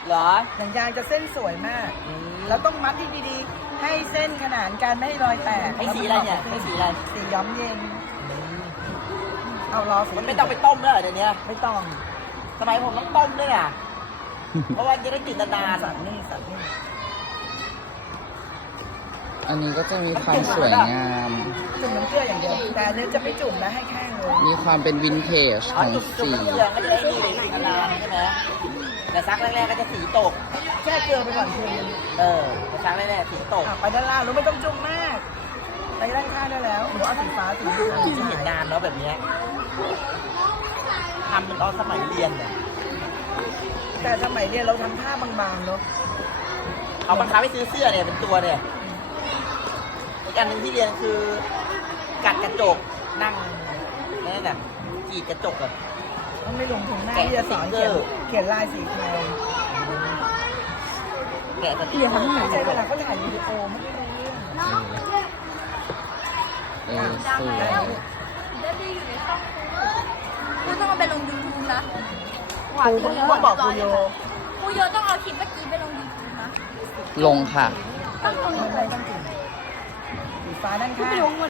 เหรอหนังยางจะเส้นสวยมากแล้วต้องมัดที่ดีๆให้เส้นขนานกันไม่ให้รอยแตกไอ้สีอะไรเนี่ยไอ้สีอะไรสีย้อมเย็นเอารอสีมันไม่ต้องไปต้มแล้วเหรอเดี๋ยวนี้ไม่ต้องทำไมผมต้องต้มด้วยอ่ะ เพราะว่าจะได้ติดนานสัตว์นี่สัตว์นี่อันนี้ก็จะมีความสวยงามจุ่มน้ำเกลืออย่างเดียวแต่อันนี้จะไม่จุ่มนะให้แห้งเลยมีความเป็นวินเทจๆของจุ่สีมๆเหลืองก็จะได้ดีเลยติดนานๆใช่ไหมแต่ซักแรกๆก็จะสีตกแช่เกลือไปก่อนคืนแต่ซักแรกๆสีตกไปด้านล่างแล้วไม่ต้องจุ่มมาก ไปด้านข้างได้แล้วหนูเอาสีฟ้าสีเหลืองที่เห็นนานเนาะแบบเนี้ยทำเป็นตอนสมัยเรียนเนี่ยแต่สมัยเรียนเราทำผ้าบางๆเนาะเอาบังคับให้ซื้อเสื้อเนี่ยเป็นตัวเนี่ย อีกอันหนึ่งที่เรียนคือกัดกระจกนั่งนั่นน่ะกรีดกระจกแบบต้องไม่ลงทุนมากที่จะสอนเขียนลายสีแทนแกะสติ๊กเกอร์ใช้เวลาเขาถ่ายวิดีโอไม่ได้รู้เรื่องสวยได้ไหมได้ดีอยู่ในช่องกูต้องเอาไปลง YouTube นะครูก็บอกครูโยกูโยต้องเอาคลิปเมื่อกี้ไปลง YouTube นะลงค่ะต้องลงไม่เป็นไรต้องจุ่มสีฟ้าด้านข้าง